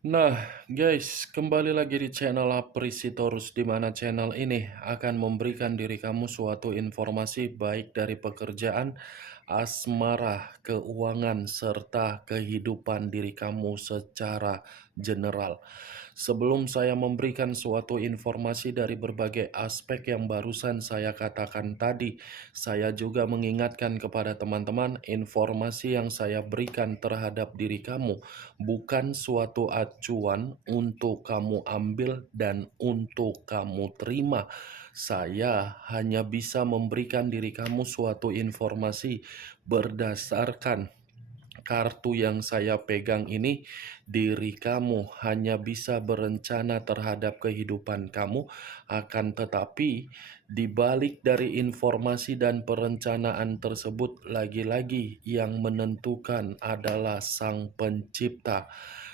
Nah, guys, kembali lagi di channel Aprisitorus, di mana channel ini akan memberikan diri kamu suatu informasi baik dari pekerjaan, asmara, keuangan, serta kehidupan diri kamu secara general. Sebelum saya memberikan suatu informasi dari berbagai aspek yang barusan saya katakan tadi, saya juga mengingatkan kepada teman-teman informasi yang saya berikan terhadap diri kamu bukan suatu acuan untuk kamu ambil dan untuk kamu terima. Saya hanya bisa memberikan diri kamu suatu informasi berdasarkan kartu yang saya pegang ini. Diri kamu hanya bisa berencana terhadap kehidupan kamu, akan tetapi di balik dari informasi dan perencanaan tersebut, lagi-lagi yang menentukan adalah Sang Pencipta.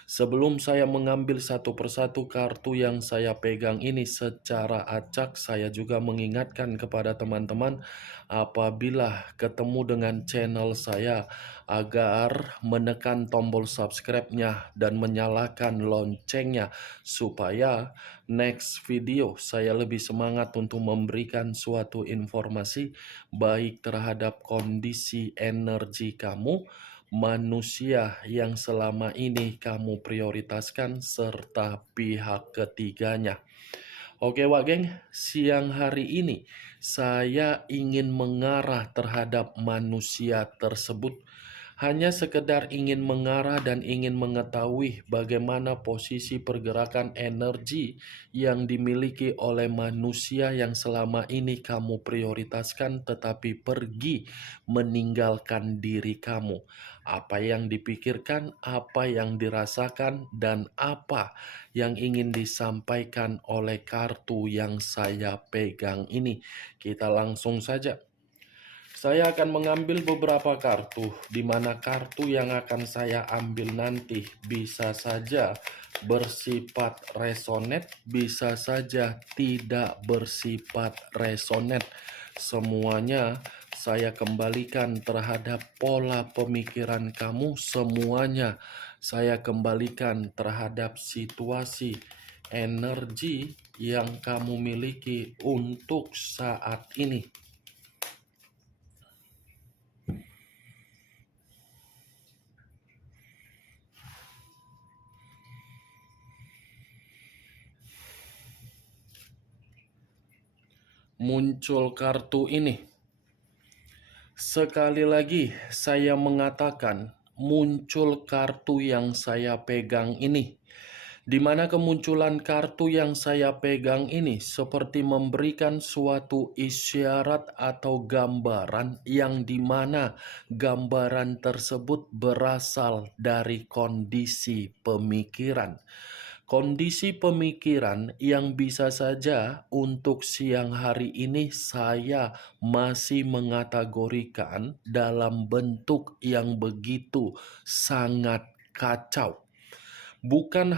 Sebelum saya mengambil satu persatu kartu yang saya pegang ini secara acak, saya juga mengingatkan kepada teman-teman apabila ketemu dengan channel saya agar menekan tombol subscribe-nya dan menyalakan loncengnya supaya next video saya lebih semangat untuk memberikan suatu informasi baik terhadap kondisi energi kamu, manusia yang selama ini kamu prioritaskan, serta pihak ketiganya. Oke Wak Geng, siang hari ini saya ingin mengarah terhadap manusia tersebut. Hanya sekedar ingin mengarah dan ingin mengetahui bagaimana posisi pergerakan energi yang dimiliki oleh manusia yang selama ini kamu prioritaskan tetapi pergi meninggalkan diri kamu. Apa yang dipikirkan, apa yang dirasakan, dan apa yang ingin disampaikan oleh kartu yang saya pegang ini. Kita langsung saja. Saya akan mengambil beberapa kartu, di mana kartu yang akan saya ambil nanti bisa saja bersifat resonet, bisa saja tidak bersifat resonet. Semuanya saya kembalikan terhadap pola pemikiran kamu, semuanya saya kembalikan terhadap situasi energi yang kamu miliki untuk saat ini. Muncul kartu ini. Sekali lagi saya mengatakan muncul kartu yang saya pegang ini. Di mana kemunculan kartu yang saya pegang ini seperti memberikan suatu isyarat atau gambaran yang dimana gambaran tersebut berasal dari kondisi pemikiran. Kondisi pemikiran yang bisa saja untuk siang hari ini saya masih mengategorikan dalam bentuk yang begitu sangat kacau. Bukan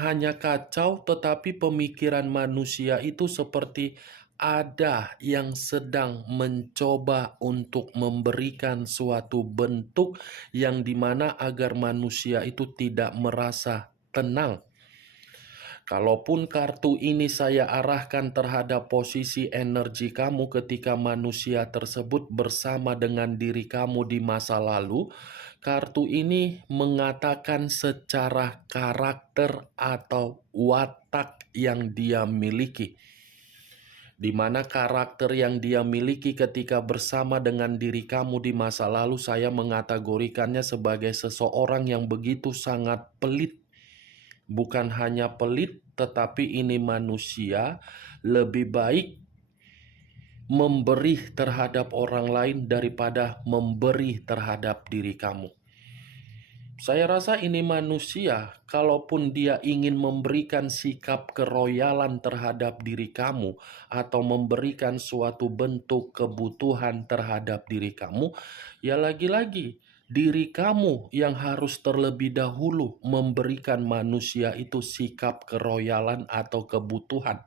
hanya kacau, tetapi pemikiran manusia itu seperti ada yang sedang mencoba untuk memberikan suatu bentuk yang dimana agar manusia itu tidak merasa tenang. Kalaupun kartu ini saya arahkan terhadap posisi energi kamu ketika manusia tersebut bersama dengan diri kamu di masa lalu, kartu ini mengatakan secara karakter atau watak yang dia miliki. Di mana karakter yang dia miliki ketika bersama dengan diri kamu di masa lalu, saya mengategorikannya sebagai seseorang yang begitu sangat pelit. Bukan hanya pelit, tetapi ini manusia lebih baik memberi terhadap orang lain daripada memberi terhadap diri kamu. Saya rasa ini manusia, kalaupun dia ingin memberikan sikap keroyalan terhadap diri kamu atau memberikan suatu bentuk kebutuhan terhadap diri kamu, ya lagi-lagi diri kamu yang harus terlebih dahulu memberikan manusia itu sikap keroyalan atau kebutuhan.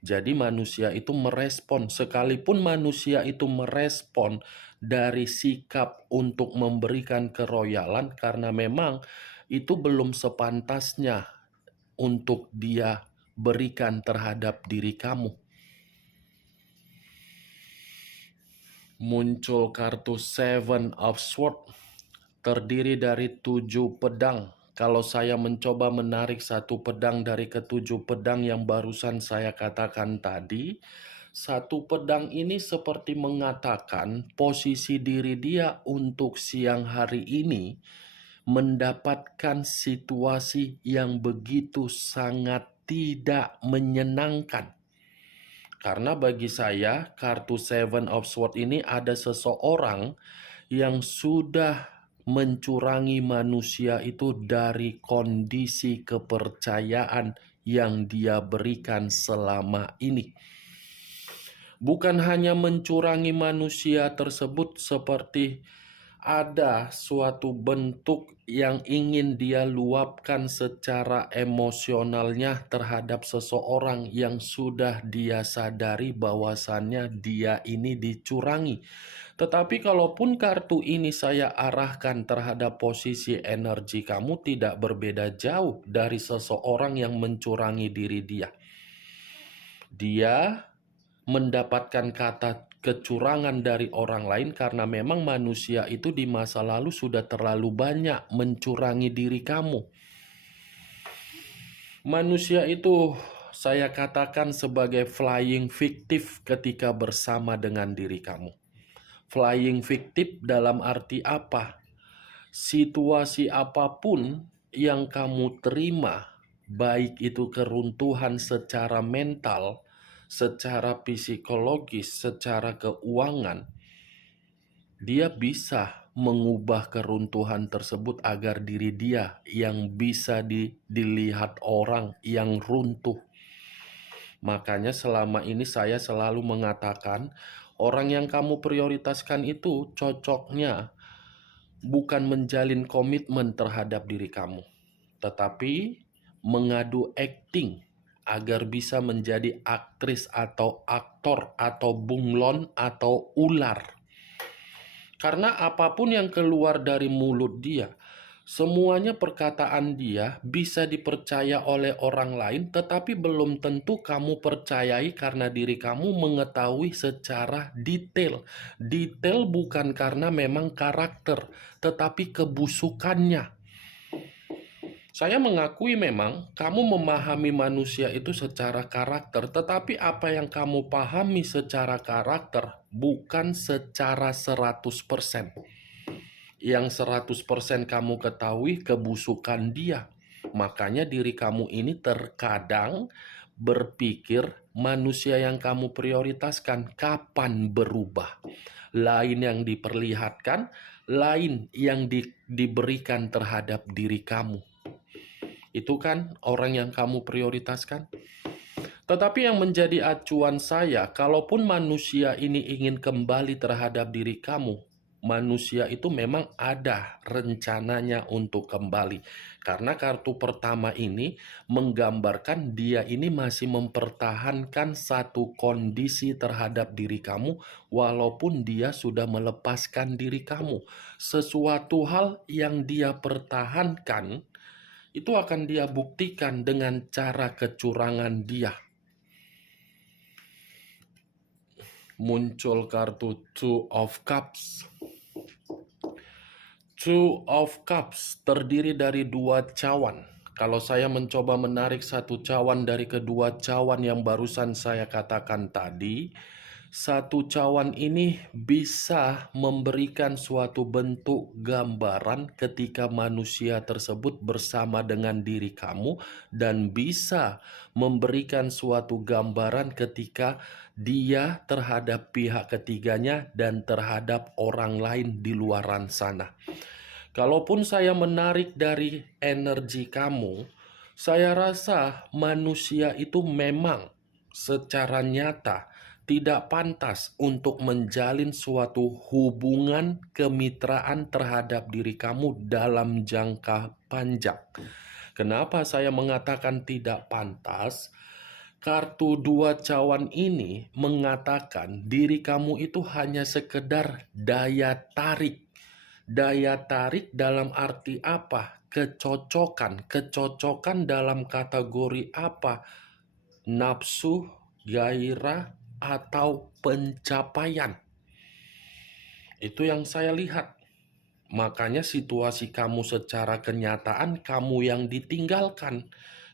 Jadi manusia itu merespon, sekalipun manusia itu merespon dari sikap untuk memberikan keroyalan karena memang itu belum sepantasnya untuk dia berikan terhadap diri kamu. Muncul kartu Seven of Swords, terdiri dari 7 pedang. Kalau saya mencoba menarik satu pedang dari ketujuh pedang yang barusan saya katakan tadi, satu pedang ini seperti mengatakan posisi diri dia untuk siang hari ini mendapatkan situasi yang begitu sangat tidak menyenangkan. Karena bagi saya, kartu Seven of Swords ini ada seseorang yang sudah mencurangi manusia itu dari kondisi kepercayaan yang dia berikan selama ini. Bukan hanya mencurangi manusia tersebut seperti ada suatu bentuk yang ingin dia luapkan secara emosionalnya terhadap seseorang yang sudah dia sadari bahwasannya dia ini dicurangi. Tetapi kalaupun kartu ini saya arahkan terhadap posisi energi kamu, tidak berbeda jauh dari seseorang yang mencurangi diri dia. Dia mendapatkan kata kecurangan dari orang lain karena memang manusia itu di masa lalu sudah terlalu banyak mencurangi diri kamu. Manusia itu saya katakan sebagai flying fiktif ketika bersama dengan diri kamu. Flying fiktif dalam arti apa? Situasi apapun yang kamu terima, baik itu keruntuhan secara mental, secara psikologis, secara keuangan, dia bisa mengubah keruntuhan tersebut agar diri dia yang bisa dilihat orang yang runtuh. Makanya selama ini saya selalu mengatakan, orang yang kamu prioritaskan itu cocoknya bukan menjalin komitmen terhadap diri kamu, tetapi mengadu akting agar bisa menjadi aktris atau aktor atau bunglon atau ular. Karena apapun yang keluar dari mulut dia, semuanya perkataan dia bisa dipercaya oleh orang lain, tetapi belum tentu kamu percayai karena diri kamu mengetahui secara detail. Detail bukan karena memang karakter, tetapi kebusukannya. Saya mengakui memang kamu memahami manusia itu secara karakter, tetapi apa yang kamu pahami secara karakter bukan secara 100%. Yang 100% kamu ketahui kebusukan dia. Makanya diri kamu ini terkadang berpikir manusia yang kamu prioritaskan kapan berubah. Lain yang diperlihatkan, lain yang diberikan terhadap diri kamu. Itu kan orang yang kamu prioritaskan. Tetapi yang menjadi acuan saya, kalaupun manusia ini ingin kembali terhadap diri kamu, manusia itu memang ada rencananya untuk kembali. Karena kartu pertama ini menggambarkan dia ini masih mempertahankan satu kondisi terhadap diri kamu, walaupun dia sudah melepaskan diri kamu. Sesuatu hal yang dia pertahankan itu akan dia buktikan dengan cara kecurangan dia. Muncul kartu Two of Cups. Two of Cups terdiri dari 2 cawan. Kalau saya mencoba menarik satu cawan dari kedua cawan yang barusan saya katakan tadi, satu cawan ini bisa memberikan suatu bentuk gambaran ketika manusia tersebut bersama dengan diri kamu, dan bisa memberikan suatu gambaran ketika dia terhadap pihak ketiganya dan terhadap orang lain di luaran sana. Kalaupun saya menarik dari energi kamu, saya rasa manusia itu memang secara nyata tidak pantas untuk menjalin suatu hubungan kemitraan terhadap diri kamu dalam jangka panjang. Kenapa saya mengatakan tidak pantas? Kartu dua cawan ini mengatakan diri kamu itu hanya sekedar daya tarik. Daya tarik dalam arti apa? Kecocokan. Kecocokan dalam kategori apa? Nafsu, gairah, atau pencapaian. Itu yang saya lihat. Makanya situasi kamu secara kenyataan kamu yang ditinggalkan.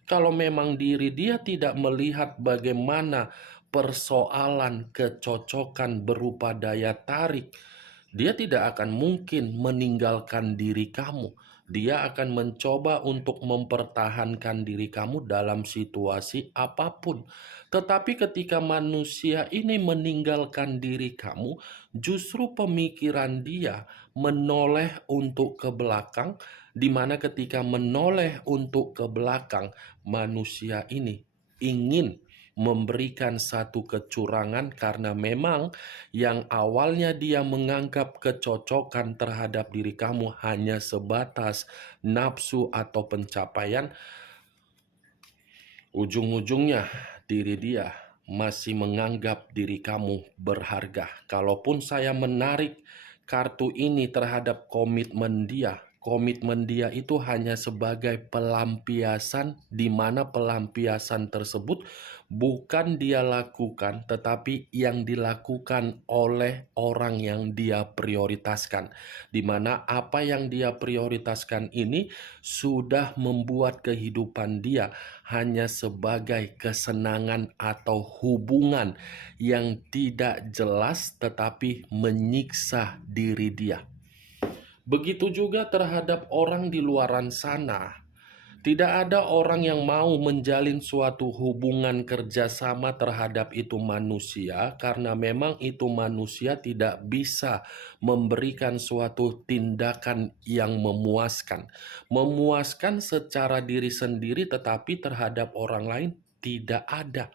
Kalau memang diri dia tidak melihat bagaimana persoalan kecocokan berupa daya tarik, dia tidak akan mungkin meninggalkan diri kamu. Dia akan mencoba untuk mempertahankan diri kamu dalam situasi apapun. Tetapi ketika manusia ini meninggalkan diri kamu, justru pemikiran dia menoleh untuk ke belakang, di mana ketika menoleh untuk ke belakang, manusia ini ingin memberikan satu kecurangan karena memang yang awalnya dia menganggap kecocokan terhadap diri kamu hanya sebatas nafsu atau pencapaian, ujung-ujungnya diri dia masih menganggap diri kamu berharga. Kalaupun saya menarik kartu ini terhadap komitmen dia itu hanya sebagai pelampiasan, di mana pelampiasan tersebut bukan dia lakukan, tetapi yang dilakukan oleh orang yang dia prioritaskan. Di mana apa yang dia prioritaskan ini sudah membuat kehidupan dia hanya sebagai kesenangan atau hubungan yang tidak jelas tetapi menyiksa diri dia. Begitu juga terhadap orang di luaran sana. Tidak ada orang yang mau menjalin suatu hubungan kerjasama terhadap itu manusia, karena memang itu manusia tidak bisa memberikan suatu tindakan yang memuaskan. Memuaskan secara diri sendiri, tetapi terhadap orang lain tidak ada.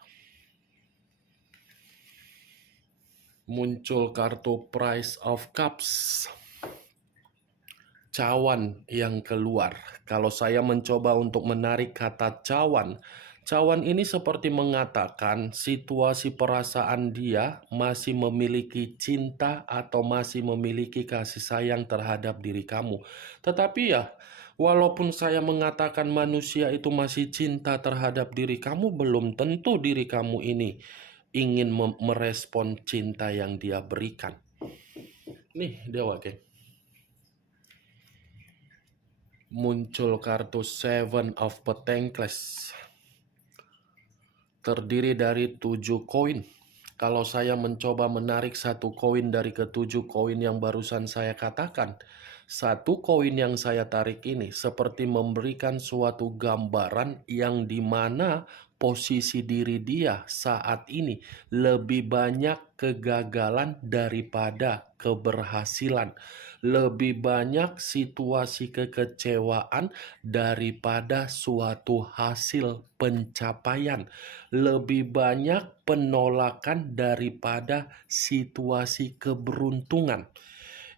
Muncul kartu Price of Cups. Cawan yang keluar. Kalau saya mencoba untuk menarik kata cawan, cawan ini seperti mengatakan situasi perasaan dia masih memiliki cinta atau masih memiliki kasih sayang terhadap diri kamu. Tetapi ya, walaupun saya mengatakan manusia itu masih cinta terhadap diri kamu, belum tentu diri kamu ini ingin merespon cinta yang dia berikan. Nih, Dewa, geng. Muncul kartu Seven of Pentacles. Terdiri dari 7 koin. Kalau saya mencoba menarik satu koin dari ketujuh koin yang barusan saya katakan, satu koin yang saya tarik ini seperti memberikan suatu gambaran yang dimana posisi diri dia saat ini lebih banyak kegagalan daripada keberhasilan. Lebih banyak situasi kekecewaan daripada suatu hasil pencapaian. Lebih banyak penolakan daripada situasi keberuntungan.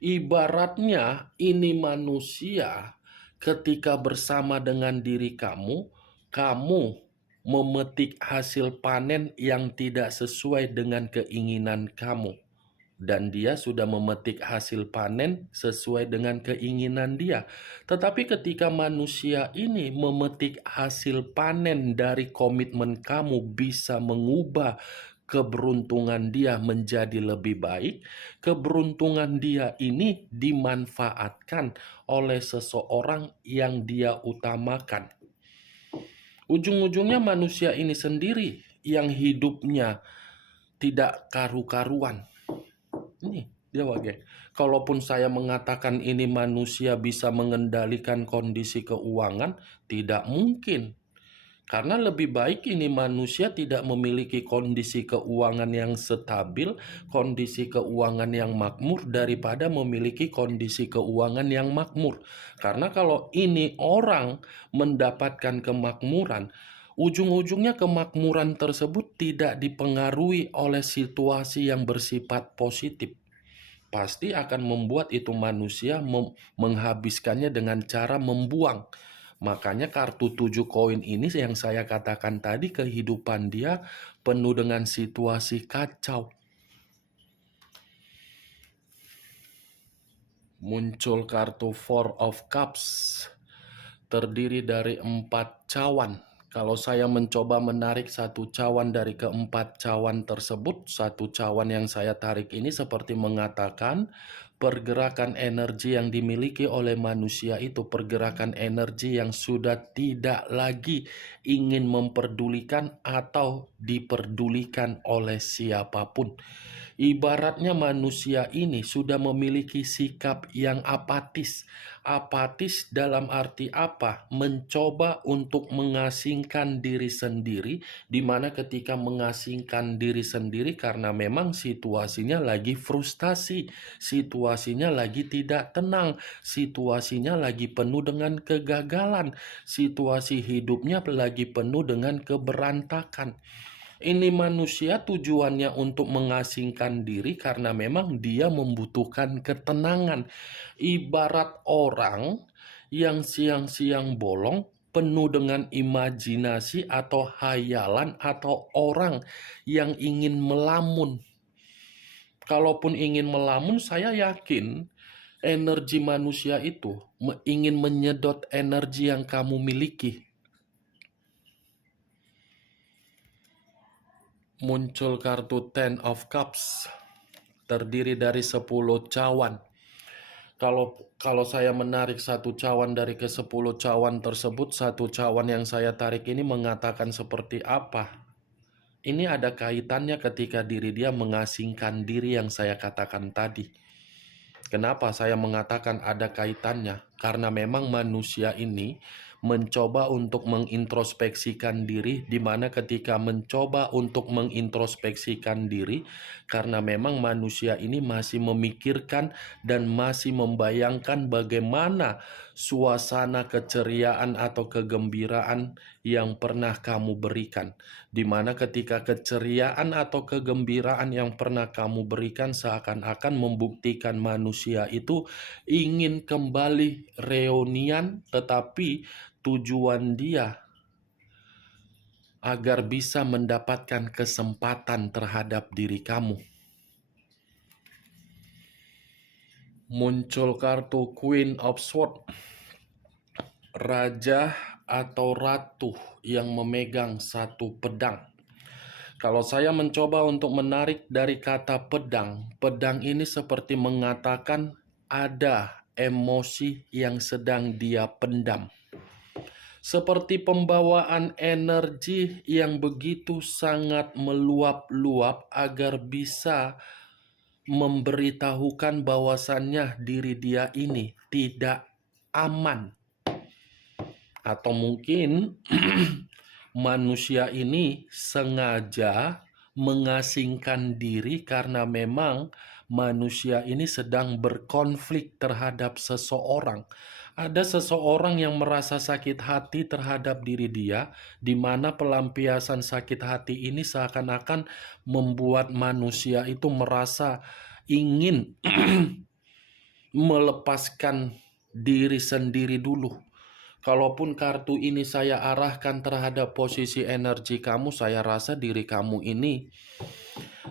Ibaratnya ini manusia ketika bersama dengan diri kamu, kamu memetik hasil panen yang tidak sesuai dengan keinginan kamu. Dan dia sudah memetik hasil panen sesuai dengan keinginan dia. Tetapi ketika manusia ini memetik hasil panen dari komitmen kamu bisa mengubah keberuntungan dia menjadi lebih baik, keberuntungan dia ini dimanfaatkan oleh seseorang yang dia utamakan. Ujung-ujungnya manusia ini sendiri yang hidupnya tidak karu-karuan. Ini dia wage. Kalaupun saya mengatakan ini manusia bisa mengendalikan kondisi keuangan, tidak mungkin. Karena lebih baik ini manusia tidak memiliki kondisi keuangan yang stabil, kondisi keuangan yang makmur daripada memiliki kondisi keuangan yang makmur. Karena kalau ini orang mendapatkan kemakmuran, ujung-ujungnya kemakmuran tersebut tidak dipengaruhi oleh situasi yang bersifat positif. Pasti akan membuat itu manusia menghabiskannya dengan cara membuang. Makanya kartu 7 koin ini yang saya katakan tadi, kehidupan dia penuh dengan situasi kacau. Muncul kartu Four of Cups, terdiri dari 4 cawan. Kalau saya mencoba menarik satu cawan dari keempat cawan tersebut, satu cawan yang saya tarik ini seperti mengatakan pergerakan energi yang dimiliki oleh manusia itu, pergerakan energi yang sudah tidak lagi ingin memperdulikan atau diperdulikan oleh siapapun. Ibaratnya manusia ini sudah memiliki sikap yang apatis. Apatis dalam arti apa? Mencoba untuk mengasingkan diri sendiri, di mana ketika mengasingkan diri sendiri karena memang situasinya lagi frustasi, situasinya lagi tidak tenang, situasinya lagi penuh dengan kegagalan, situasi hidupnya lagi penuh dengan keberantakan. Ini manusia tujuannya untuk mengasingkan diri karena memang dia membutuhkan ketenangan. Ibarat orang yang siang-siang bolong penuh dengan imajinasi atau hayalan, atau orang yang ingin melamun. Kalaupun ingin melamun, saya yakin energi manusia itu ingin menyedot energi yang kamu miliki. Muncul kartu Ten of Cups, terdiri dari 10 cawan. Kalau saya menarik satu cawan dari ke-10 cawan tersebut, satu cawan yang saya tarik ini mengatakan seperti apa? Ini ada kaitannya ketika diri dia mengasingkan diri yang saya katakan tadi. Kenapa saya mengatakan ada kaitannya? Karena memang manusia ini mencoba untuk mengintrospeksikan diri, di mana ketika mencoba untuk mengintrospeksikan diri, karena memang manusia ini masih memikirkan dan masih membayangkan bagaimana suasana keceriaan atau kegembiraan yang pernah kamu berikan. Di mana ketika keceriaan atau kegembiraan yang pernah kamu berikan seakan-akan membuktikan manusia itu ingin kembali reunian, tetapi tujuan dia agar bisa mendapatkan kesempatan terhadap diri kamu. Muncul kartu Queen of Swords, raja atau ratu yang memegang satu pedang. Kalau saya mencoba untuk menarik dari kata pedang, pedang ini seperti mengatakan ada emosi yang sedang dia pendam. Seperti pembawaan energi yang begitu sangat meluap-luap agar bisa memberitahukan bahwasannya diri dia ini tidak aman. Atau mungkin manusia ini sengaja mengasingkan diri karena memang manusia ini sedang berkonflik terhadap seseorang. Ada seseorang yang merasa sakit hati terhadap diri dia, di mana pelampiasan sakit hati ini seakan-akan membuat manusia itu merasa ingin melepaskan diri sendiri dulu. Kalaupun kartu ini saya arahkan terhadap posisi energi kamu, saya rasa diri kamu ini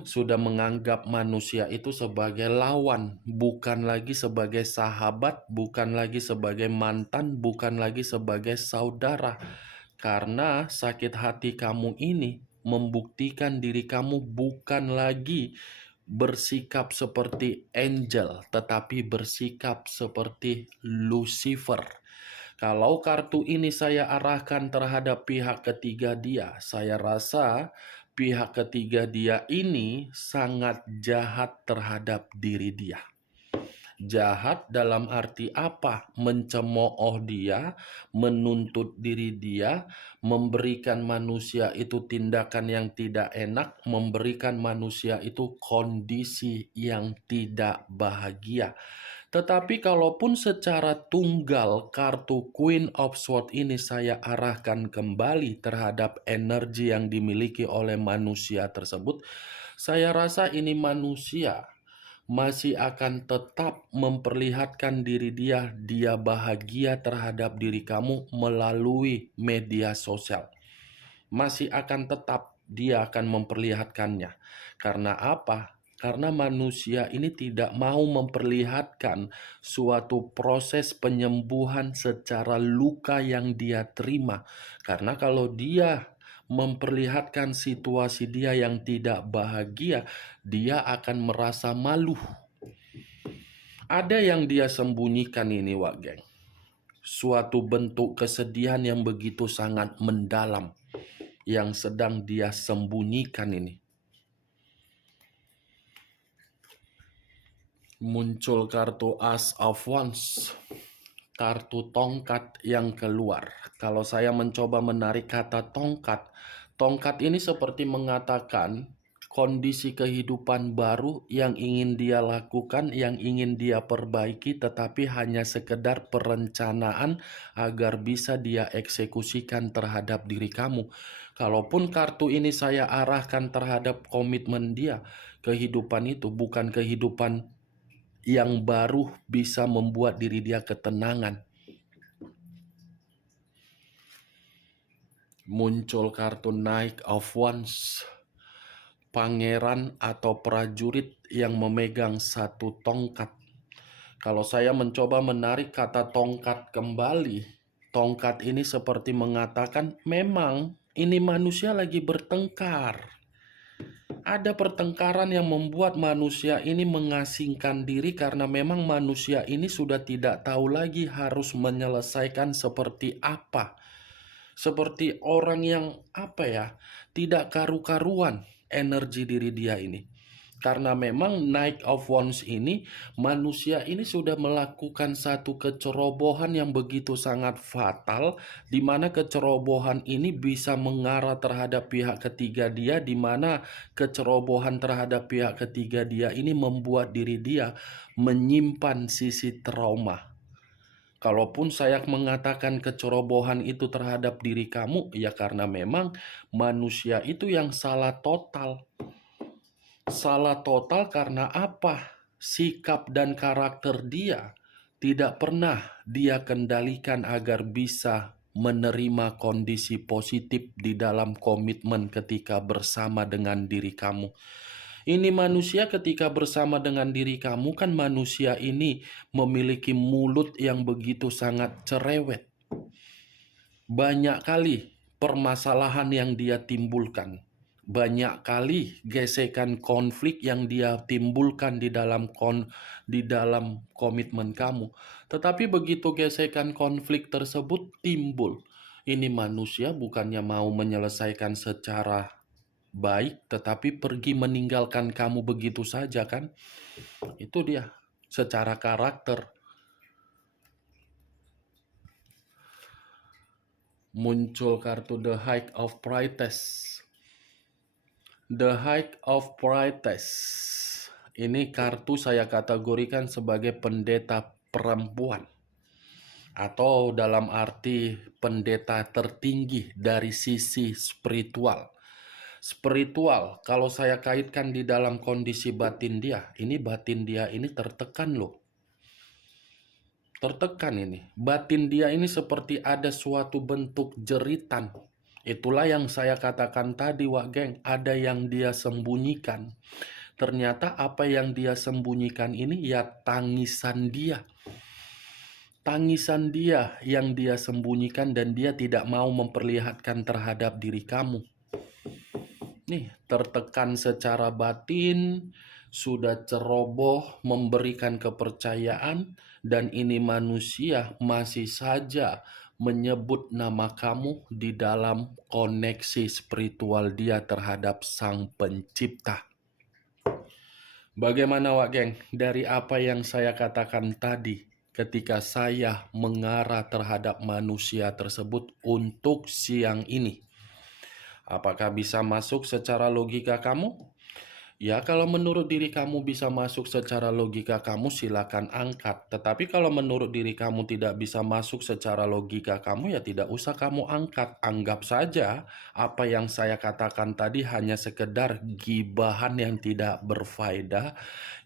sudah menganggap manusia itu sebagai lawan, bukan lagi sebagai sahabat, bukan lagi sebagai mantan, bukan lagi sebagai saudara. Karena sakit hati kamu ini membuktikan diri kamu bukan lagi bersikap seperti angel, tetapi bersikap seperti Lucifer. Kalau kartu ini saya arahkan terhadap pihak ketiga dia, saya rasa pihak ketiga dia ini sangat jahat terhadap diri dia. Jahat dalam arti apa? Mencemooh dia, menuntut diri dia, memberikan manusia itu tindakan yang tidak enak, memberikan manusia itu kondisi yang tidak bahagia. Tetapi kalaupun secara tunggal kartu Queen of Swords ini saya arahkan kembali terhadap energi yang dimiliki oleh manusia tersebut, saya rasa ini manusia masih akan tetap memperlihatkan diri dia bahagia terhadap diri kamu melalui media sosial. Masih akan tetap dia akan memperlihatkannya. Karena apa? Karena manusia ini tidak mau memperlihatkan suatu proses penyembuhan secara luka yang dia terima. Karena kalau dia memperlihatkan situasi dia yang tidak bahagia, dia akan merasa malu. Ada yang dia sembunyikan ini, Wak Geng. Suatu bentuk kesedihan yang begitu sangat mendalam yang sedang dia sembunyikan ini. Muncul kartu Ace of Wands, kartu tongkat yang keluar. Kalau saya mencoba menarik kata tongkat, tongkat ini seperti mengatakan kondisi kehidupan baru yang ingin dia lakukan, yang ingin dia perbaiki, tetapi hanya sekedar perencanaan agar bisa dia eksekusikan terhadap diri kamu. Kalaupun kartu ini saya arahkan terhadap komitmen dia, kehidupan itu bukan kehidupan yang baru bisa membuat diri dia ketenangan. Muncul kartu Knight of Wands, pangeran atau prajurit yang memegang satu tongkat. Kalau saya mencoba menarik kata tongkat kembali, tongkat ini seperti mengatakan memang ini manusia lagi bertengkar. Ada pertengkaran yang membuat manusia ini mengasingkan diri karena memang manusia ini sudah tidak tahu lagi harus menyelesaikan seperti apa. Seperti orang yang tidak karu-karuan energi diri dia ini. Karena memang Knight of Wands ini, manusia ini sudah melakukan satu kecerobohan yang begitu sangat fatal, di mana kecerobohan ini bisa mengarah terhadap pihak ketiga dia, di mana kecerobohan terhadap pihak ketiga dia ini membuat diri dia menyimpan sisi trauma. Kalaupun saya mengatakan kecerobohan itu terhadap diri kamu, ya karena memang manusia itu yang salah total. Salah total karena apa? Sikap dan karakter dia tidak pernah dia kendalikan agar bisa menerima kondisi positif di dalam komitmen ketika bersama dengan diri kamu. Ini manusia ketika bersama dengan diri kamu, kan manusia ini memiliki mulut yang begitu sangat cerewet. Banyak kali permasalahan yang dia timbulkan. Banyak kali gesekan konflik yang dia timbulkan di dalam komitmen kamu. Tetapi begitu gesekan konflik tersebut timbul, ini manusia bukannya mau menyelesaikan secara baik, tetapi pergi meninggalkan kamu begitu saja kan? Itu dia, secara karakter. Muncul kartu The High of Priestess. The High of Priestess. Ini kartu saya kategorikan sebagai pendeta perempuan. Atau dalam arti pendeta tertinggi dari sisi spiritual. Spiritual, kalau saya kaitkan di dalam kondisi batin dia, ini batin dia ini tertekan loh. Tertekan ini. Batin dia ini seperti ada suatu bentuk jeritan. Itulah yang saya katakan tadi, Wak Geng, ada yang dia sembunyikan. Ternyata apa yang dia sembunyikan ini ya tangisan dia. Tangisan dia yang dia sembunyikan dan dia tidak mau memperlihatkan terhadap diri kamu. Nih, tertekan secara batin, sudah ceroboh memberikan kepercayaan, dan ini manusia masih saja menyebut nama kamu di dalam koneksi spiritual dia terhadap Sang Pencipta. Bagaimana Wak Geng, dari apa yang saya katakan tadi ketika saya mengarah terhadap manusia tersebut untuk siang ini? Apakah bisa masuk secara logika kamu? Ya, kalau menurut diri kamu bisa masuk secara logika kamu, silakan angkat. Tetapi kalau menurut diri kamu tidak bisa masuk secara logika kamu, ya tidak usah kamu angkat. Anggap saja apa yang saya katakan tadi hanya sekedar gibahan yang tidak berfaedah,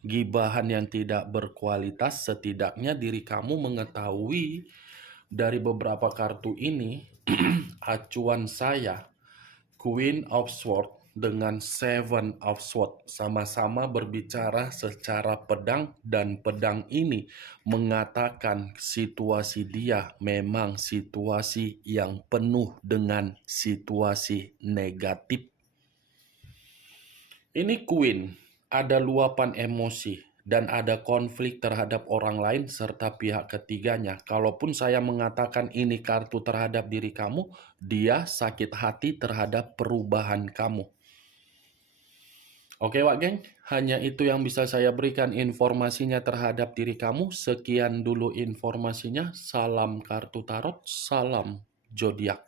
gibahan yang tidak berkualitas. Setidaknya diri kamu mengetahui dari beberapa kartu ini, acuan saya Queen of Swords dengan Seven of Swords sama-sama berbicara secara pedang, dan pedang ini mengatakan situasi dia memang situasi yang penuh dengan situasi negatif. Ini Queen, ada luapan emosi dan ada konflik terhadap orang lain serta pihak ketiganya. Kalaupun saya mengatakan ini kartu terhadap diri kamu, dia sakit hati terhadap perubahan kamu. Oke Wak Geng, hanya itu yang bisa saya berikan informasinya terhadap diri kamu. Sekian dulu informasinya. Salam kartu tarot, salam zodiak.